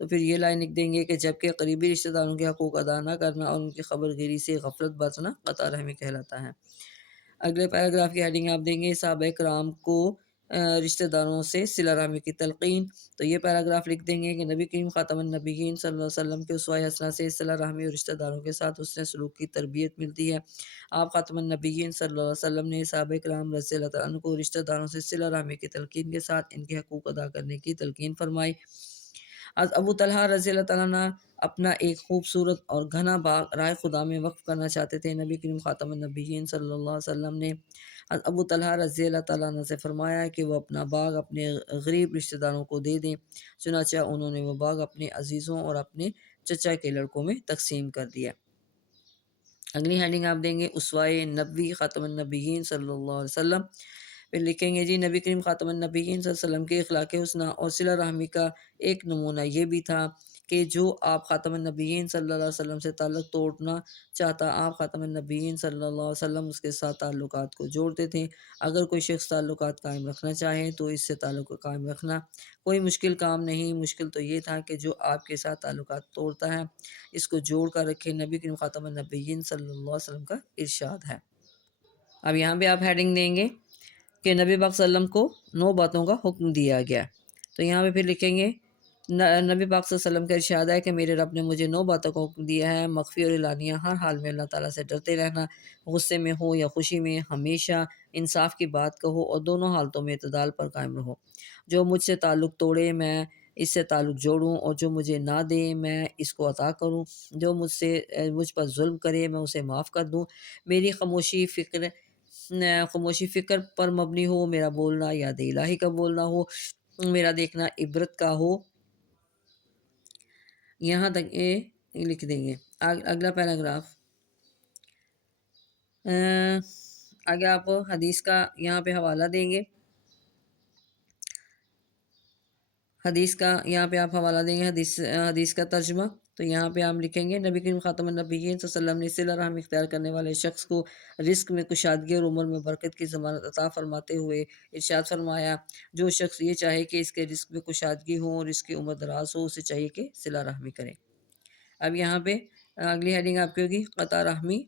تو پھر یہ لائن لکھ دیں گے کہ جبکہ قریبی رشتہ داروں کے حقوق ادا نہ کرنا اور ان کی خبر گیری سے غفلت برتنا قطع رحمی کہلاتا ہے۔ اگلے پیراگراف کی ہیڈنگ آپ دیں گے صحابہ کرام کو رشتہ داروں سے صلہ رحمی کی تلقین۔ تو یہ پیراگراف لکھ دیں گے کہ نبی کریم خاتم النبیین صلی اللہ علیہ وسلم کے اسوہ حسنہ سے صلہ رحمی اور رشتہ داروں کے ساتھ حسن سلوک کی تربیت ملتی ہے۔ آپ خاتم النبیین صلی اللہ علیہ وسلم نے صحابہ کرام رضی اللہ تعالیٰ عنہ کو رشتہ داروں سے صلہ رحمی کی تلقین کے ساتھ ان کے حقوق ادا کرنے کی تلقین فرمائی۔ ابو طلحہ رضی اللہ تعالیٰ عنہ اپنا ایک خوبصورت اور گھنا باغ راہ خدا میں وقف کرنا چاہتے تھے۔ نبی کریم خاتم النبیین صلی اللہ علیہ وسلم نے ابو طلحہ رضی اللہ تعالیٰ عنہ سے فرمایا کہ وہ اپنا باغ اپنے غریب رشتہ داروں کو دے دیں۔ چنانچہ انہوں نے وہ باغ اپنے عزیزوں اور اپنے چچا کے لڑکوں میں تقسیم کر دیا۔ اگلی ہیڈنگ آپ دیں گے اسوہ نبوی خاتم النبیین صلی اللہ علیہ وسلم۔ پھر لکھیں گے جی نبی کریم خاتم النبیین صلی اللہ علیہ وسلم کے اخلاق حسنہ اور صلہ رحمی کا ایک نمونہ یہ بھی تھا کہ جو آپ خاتم النبیین صلی اللہ علیہ وسلم سے تعلق توڑنا چاہتا، آپ خاتم النبیین صلی اللہ علیہ وسلم اس کے ساتھ تعلقات کو جوڑتے تھے۔ اگر کوئی شخص تعلقات قائم رکھنا چاہے تو اس سے تعلق کو قائم رکھنا کوئی مشکل کام نہیں، مشکل تو یہ تھا کہ جو آپ کے ساتھ تعلقات توڑتا ہے اس کو جوڑ کر رکھے۔ نبی کریم خاتم النبیین صلی اللہ علیہ وسلم کا ارشاد ہے۔ اب یہاں پہ آپ ہیڈنگ دیں گے کہ نبی پاک صلی اللہ علیہ وسلم کو 9 باتوں کا حکم دیا گیا۔ تو یہاں پہ پھر لکھیں گے نبی پاک صلی اللہ علیہ وسلم کا ارشاد ہے کہ میرے رب نے مجھے 9 باتوں کا حکم دیا ہے، مخفی اور اعلانیہ ہر حال میں اللہ تعالیٰ سے ڈرتے رہنا، غصے میں ہو یا خوشی میں ہمیشہ انصاف کی بات کہو اور دونوں حالتوں میں اعتدال پر قائم رہو۔ جو مجھ سے تعلق توڑے میں اس سے تعلق جوڑوں اور جو مجھے نہ دے میں اس کو عطا کروں، جو مجھ پر ظلم کرے میں اسے معاف کر دوں۔ میری خاموشی فکر پر مبنی ہو، میرا بولنا یاد الہی کا بولنا ہو، میرا دیکھنا عبرت کا ہو۔ یہاں تک یہ لکھ دیں گے۔ اگلا پیراگراف آگے آپ حدیث کا یہاں پہ حوالہ دیں گے۔ حدیث کا یہاں پہ آپ حوالہ دیں گے، حدیث کا ترجمہ۔ تو یہاں پہ آپ لکھیں گے نبی کریم خاتم النبیین صلی اللہ علیہ وسلم نے صلہ رحم اختیار کرنے والے شخص کو رزق میں کشادگی اور عمر میں برکت کی ضمانت عطا فرماتے ہوئے ارشاد فرمایا، جو شخص یہ چاہے کہ اس کے رزق میں کشادگی ہو اور اس کی عمر دراز ہو، اسے چاہیے کہ صلہ رحمی کرے۔ اب یہاں پہ اگلی ہیڈنگ آپ کی ہوگی قطع رحمی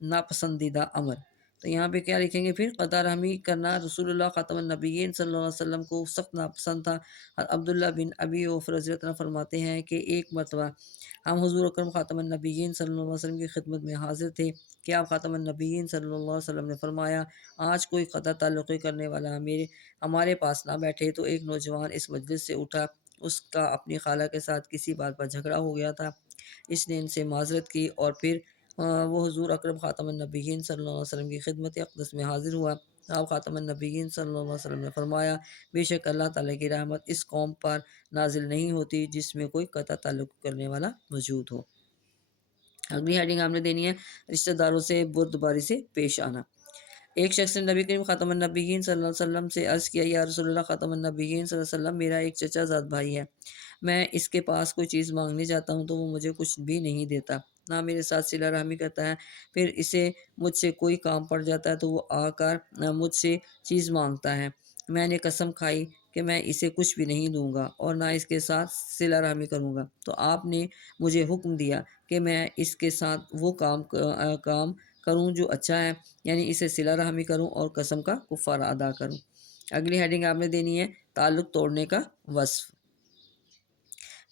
ناپسندیدہ عمل۔ تو یہاں پہ کیا لکھیں گے پھر قطع رحمی کرنا رسول اللہ خاتم النبیین صلی اللہ علیہ وسلم کو سخت ناپسند تھا۔ عبداللہ بن ابی اوف رضی اللہ عنہ فرماتے ہیں کہ ایک مرتبہ ہم حضور اکرم خاتم النبیین صلی اللہ علیہ وسلم کی خدمت میں حاضر تھے کہ آپ خاتم النبیین صلی اللہ علیہ وسلم نے فرمایا، آج کوئی قطع تعلقی کرنے والا ہمارے پاس نہ بیٹھے۔ تو ایک نوجوان اس مجلس سے اٹھا، اس کا اپنی خالہ کے ساتھ کسی بات پر جھگڑا ہو گیا تھا۔ اس نے ان سے معذرت کی اور پھر وہ حضور اکرم خاتم النبیین صلی اللہ علیہ وسلم کی خدمت اقدس میں حاضر ہوا۔ آپ خاتم النبیین صلی اللہ علیہ وسلم نے فرمایا، بے شک اللہ تعالیٰ کی رحمت اس قوم پر نازل نہیں ہوتی جس میں کوئی قطع تعلق کرنے والا موجود ہو۔ اگلی ہیڈنگ آپ نے دینی ہے رشتہ داروں سے بردباری سے پیش آنا۔ ایک شخص نے نبی کریم خاتم النبیین صلی اللہ علیہ وسلم سے عرض کیا، یا رسول اللہ خاتم النبیین صلی اللہ علیہ وسلم، میرا ایک چچا زاد بھائی ہے، میں اس کے پاس کوئی چیز مانگنے جاتا ہوں تو وہ مجھے کچھ بھی نہیں دیتا، نہ میرے ساتھ صلہ رحمی کرتا ہے۔ پھر اسے مجھ سے کوئی کام پڑ جاتا ہے تو وہ آ کر مجھ سے چیز مانگتا ہے۔ میں نے قسم کھائی کہ میں اسے کچھ بھی نہیں دوں گا اور نہ اس کے ساتھ صلہ رحمی کروں گا۔ تو آپ نے مجھے حکم دیا کہ میں اس کے ساتھ وہ کام کروں جو اچھا ہے، یعنی اسے صلہ رحمی کروں اور قسم کا کفارہ ادا کروں۔ اگلی ہیڈنگ آپ نے دینی ہے تعلق توڑنے کا وصف۔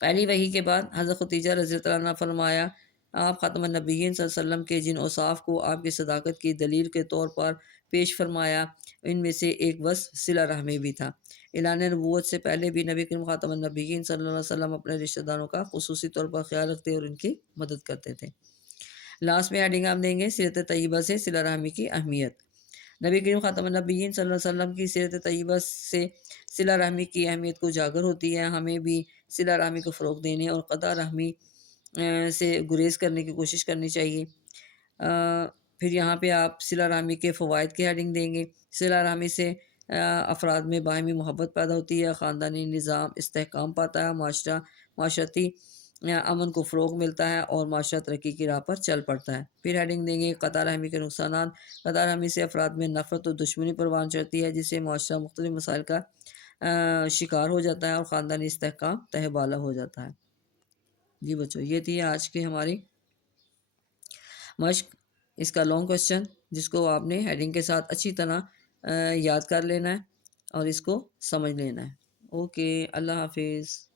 پہلی وحی کے بعد حضرت خدیجہ رضی اللہ عنہ فرمایا، آپ خاتم النبیین صلی اللہ علیہ وسلم کے جن اوصاف کو آپ کی صداقت کی دلیل کے طور پر پیش فرمایا، ان میں سے ایک وصف صلہ رحمی بھی تھا۔ اعلان نبوت سے پہلے بھی نبی کریم خاتم النبیین صلی اللہ علیہ وسلم اپنے رشتہ داروں کا خصوصی طور پر خیال رکھتے اور ان کی مدد کرتے تھے۔ لاسٹ میں ہیڈنگ آپ دیں گے سیرت طیبہ سے صلہ رحمی کی اہمیت۔ نبی کریم خاتم النبیین صلی اللہ علیہ وسلم کی سیرت طیبہ سے صلہ رحمی کی اہمیت کو اجاگر ہوتی ہے۔ ہمیں بھی صلہ رحمی کو فروغ دینے اور قطع رحمی سے گریز کرنے کی کوشش کرنی چاہیے۔ پھر یہاں پہ آپ صلہ رحمی کے فوائد کی ہیڈنگ دیں گے۔ صلہ رحمی سے افراد میں باہمی محبت پیدا ہوتی ہے، خاندانی نظام استحکام پاتا ہے، معاشرتی امن کو فروغ ملتا ہے اور معاشرہ ترقی کی راہ پر چل پڑتا ہے۔ پھر ہیڈنگ دیں گے قطع رحمی کے نقصانات۔ قطع رحمی سے افراد میں نفرت اور دشمنی پروان چڑھتی ہے، جس سے معاشرہ مختلف مسائل کا شکار ہو جاتا ہے اور خاندانی استحکام تہہ بالا ہو جاتا ہے۔ جی بچوں، یہ تھی آج کی ہماری مشق، اس کا لانگ کوشچن، جس کو آپ نے ہیڈنگ کے ساتھ اچھی طرح یاد کر لینا ہے اور اس کو سمجھ لینا ہے۔ اوکے، اللہ حافظ۔